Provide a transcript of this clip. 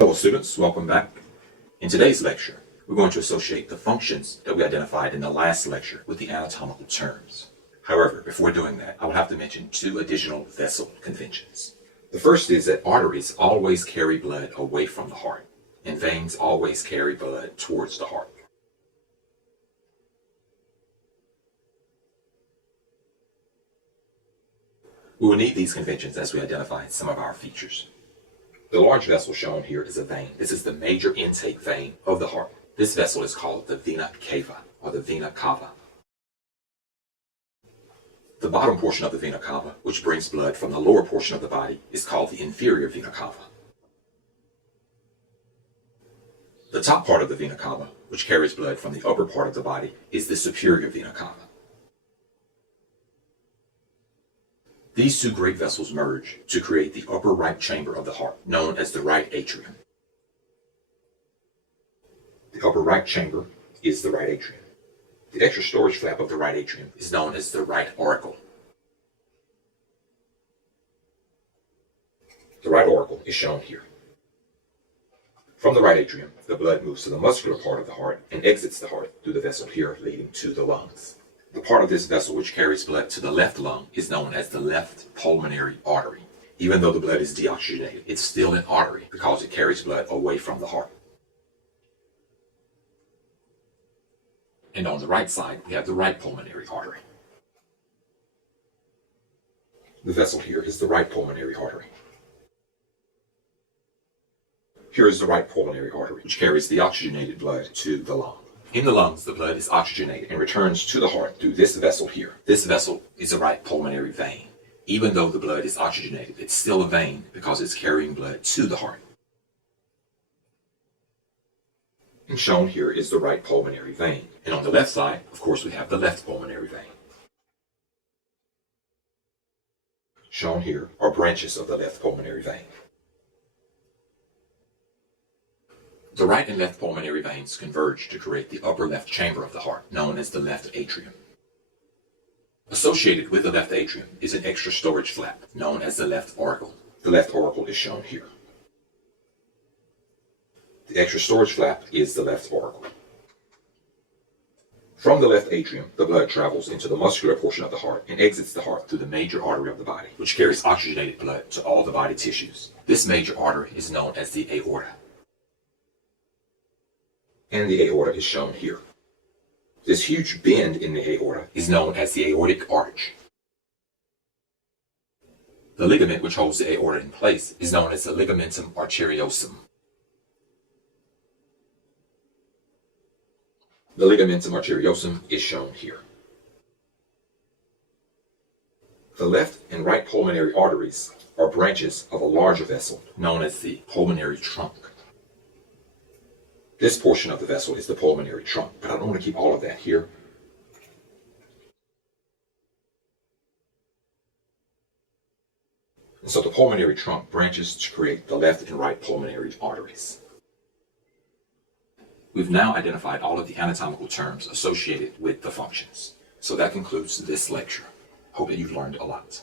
Hello students, welcome back. In today's lecture, we're going to associate the functions that we identified in the last lecture with the anatomical terms. However, before doing that, I will have to mention two additional vessel conventions. The first is that arteries always carry blood away from the heart, and veins always carry blood towards the heart. We will need these conventions as we identify some of our features. The large vessel shown here is a vein. This is the major intake vein of the heart. This vessel is called the vena cava, or the vena cava. The bottom portion of the vena cava, which brings blood from the lower portion of the body, is called the inferior vena cava. The top part of the vena cava, which carries blood from the upper part of the body, is the superior vena cava. These two great vessels merge to create the upper right chamber of the heart, known as the right atrium. The upper right chamber is the right atrium. The extra storage flap of the right atrium is known as the right auricle. The right auricle is shown here. From the right atrium, the blood moves to the muscular part of the heart and exits the heart through the vessel here, leading to the lungs. The part of this vessel which carries blood to the left lung is known as the left pulmonary artery. Even though the blood is deoxygenated, it's still an artery because it carries blood away from the heart. And on the right side, we have the right pulmonary artery. The vessel here is the right pulmonary artery. Here is the right pulmonary artery, which carries the oxygenated blood to the lung. In the lungs, the blood is oxygenated and returns to the heart through this vessel here. This vessel is a right pulmonary vein. Even though the blood is oxygenated, it's still a vein because it's carrying blood to the heart. And shown here is the right pulmonary vein. And on the left side, of course, we have the left pulmonary vein. Shown here are branches of the left pulmonary vein. The right and left pulmonary veins converge to create the upper left chamber of the heart, known as the left atrium. Associated with the left atrium is an extra storage flap, known as the left auricle. The left auricle is shown here. The extra storage flap is the left auricle. From the left atrium, the blood travels into the muscular portion of the heart and exits the heart through the major artery of the body, which carries oxygenated blood to all the body tissues. This major artery is known as the aorta. And the aorta is shown here. This huge bend in the aorta is known as the aortic arch. The ligament which holds the aorta in place is known as the ligamentum arteriosum. The ligamentum arteriosum is shown here. The left and right pulmonary arteries are branches of a larger vessel known as the pulmonary trunk. This portion of the vessel is the pulmonary trunk, but I don't want to keep all of that here. And so the pulmonary trunk branches to create the left and right pulmonary arteries. We've now identified all of the anatomical terms associated with the functions. So that concludes this lecture. Hope that you've learned a lot.